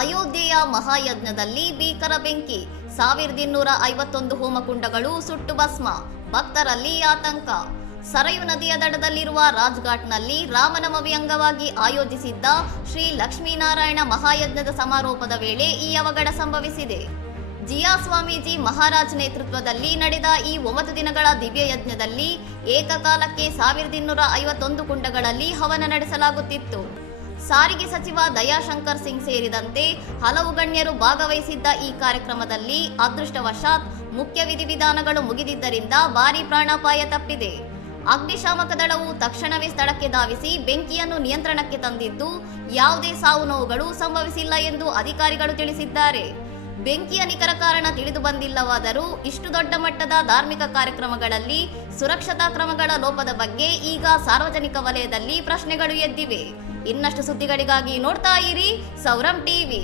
ಅಯೋಧ್ಯೆಯ ಮಹಾಯಜ್ಞದಲ್ಲಿ ಭೀಕರ ಬೆಂಕಿ, 1251 ಹೋಮಕುಂಡಗಳು ಸುಟ್ಟು ಭಸ್ಮ, ಭಕ್ತರಲ್ಲಿ ಆತಂಕ. ಸರಯೂ ನದಿಯ ದಡದಲ್ಲಿರುವ ರಾಜ್ಘಾಟ್ನಲ್ಲಿ ರಾಮನವಮಿ ಅಂಗವಾಗಿ ಆಯೋಜಿಸಿದ್ದ ಶ್ರೀ ಲಕ್ಷ್ಮೀನಾರಾಯಣ ಮಹಾಯಜ್ಞದ ಸಮಾರೋಪದ ವೇಳೆ ಈ ಅವಘಡ ಸಂಭವಿಸಿದೆ. ಜಿಯಾ ಸ್ವಾಮೀಜಿ ಮಹಾರಾಜ್ ನೇತೃತ್ವದಲ್ಲಿ ನಡೆದ ಈ 9 ದಿನಗಳ ದಿವ್ಯ ಯಜ್ಞದಲ್ಲಿ ಏಕಕಾಲಕ್ಕೆ 1251 ಕುಂಡಗಳಲ್ಲಿ ಹವನ ನಡೆಸಲಾಗುತ್ತಿತ್ತು. ಸಾರಿಗೆ ಸಚಿವ ದಯಾಶಂಕರ್ ಸಿಂಗ್ ಸೇರಿದಂತೆ ಹಲವು ಗಣ್ಯರು ಭಾಗವಹಿಸಿದ್ದ ಈ ಕಾರ್ಯಕ್ರಮದಲ್ಲಿ ಅದೃಷ್ಟವಶಾತ್ ಮುಖ್ಯ ವಿಧಿವಿಧಾನಗಳು ಮುಗಿದಿದ್ದರಿಂದ ಭಾರೀ ಪ್ರಾಣಾಪಾಯ ತಪ್ಪಿದೆ. ಅಗ್ನಿಶಾಮಕ ದಳವು ತಕ್ಷಣವೇ ಸ್ಥಳಕ್ಕೆ ಧಾವಿಸಿ ಬೆಂಕಿಯನ್ನು ನಿಯಂತ್ರಣಕ್ಕೆ ತಂದಿದ್ದು ಯಾವುದೇ ಸಾವು ನೋವುಗಳು ಸಂಭವಿಸಿಲ್ಲ ಎಂದು ಅಧಿಕಾರಿಗಳು ತಿಳಿಸಿದ್ದಾರೆ. ಬೆಂಕಿಯ ನಿಖರ ಕಾರಣ ತಿಳಿದು ಬಂದಿಲ್ಲವಾದರೂ ಇಷ್ಟು ದೊಡ್ಡ ಮಟ್ಟದ ಧಾರ್ಮಿಕ ಕಾರ್ಯಕ್ರಮಗಳಲ್ಲಿ ಸುರಕ್ಷತಾ ಕ್ರಮಗಳ ಲೋಪದ ಬಗ್ಗೆ ಈಗ ಸಾರ್ವಜನಿಕ ವಲಯದಲ್ಲಿ ಪ್ರಶ್ನೆಗಳು ಎದ್ದಿವೆ. ಇನ್ನಷ್ಟು ಸುದ್ದಿಗಳಿಗಾಗಿ ನೋಡ್ತಾ ಇರಿ ಸೌರಂ ಟಿವಿ.